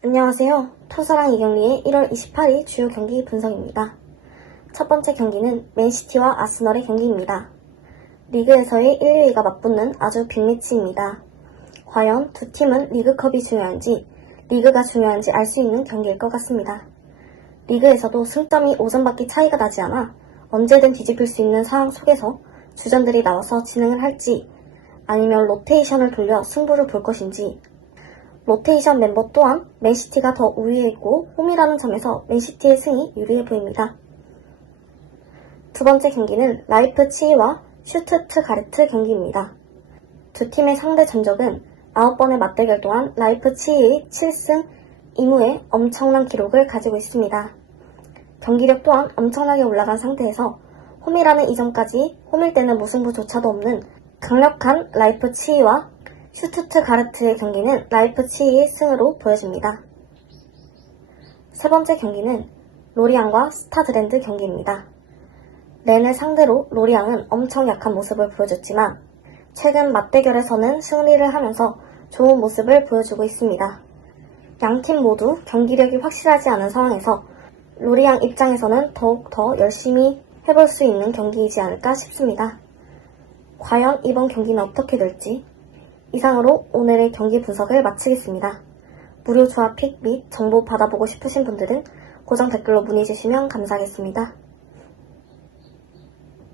안녕하세요. 토사랑 이경리의 1월 28일 주요 경기 분석입니다. 첫 번째 경기는 맨시티와 아스널의 경기입니다. 리그에서의 1, 2위가 맞붙는 아주 빅매치입니다. 과연 두 팀은 리그컵이 중요한지, 리그가 중요한지 알 수 있는 경기일 것 같습니다. 리그에서도 승점이 5점밖에 차이가 나지 않아 언제든 뒤집힐 수 있는 상황 속에서 주전들이 나와서 진행을 할지, 아니면 로테이션을 돌려 승부를 볼 것인지, 로테이션 멤버 또한 맨시티가 더 우위에 있고 홈이라는 점에서 맨시티의 승이 유리해 보입니다. 두 번째 경기는 라이프치히와 슈트트가르트 경기입니다. 두 팀의 상대 전적은 9번의 맞대결 동안 라이프치히의 7승 2무의 엄청난 기록을 가지고 있습니다. 경기력 또한 엄청나게 올라간 상태에서 홈이라는 이점까지 홈일 때는 무승부조차도 없는 강력한 라이프치히와 슈투트 가르트의 경기는 라이프치히의 승으로 보여집니다. 세 번째 경기는 로리앙과 스타드랜드 경기입니다. 렌을 상대로 로리앙은 엄청 약한 모습을 보여줬지만 최근 맞대결에서는 승리를 하면서 좋은 모습을 보여주고 있습니다. 양 팀 모두 경기력이 확실하지 않은 상황에서 로리앙 입장에서는 더욱 더 열심히 해볼 수 있는 경기이지 않을까 싶습니다. 과연 이번 경기는 어떻게 될지 이상으로 오늘의 경기 분석을 마치겠습니다. 무료 조합 픽 및 정보 받아보고 싶으신 분들은 고정 댓글로 문의 주시면 감사하겠습니다.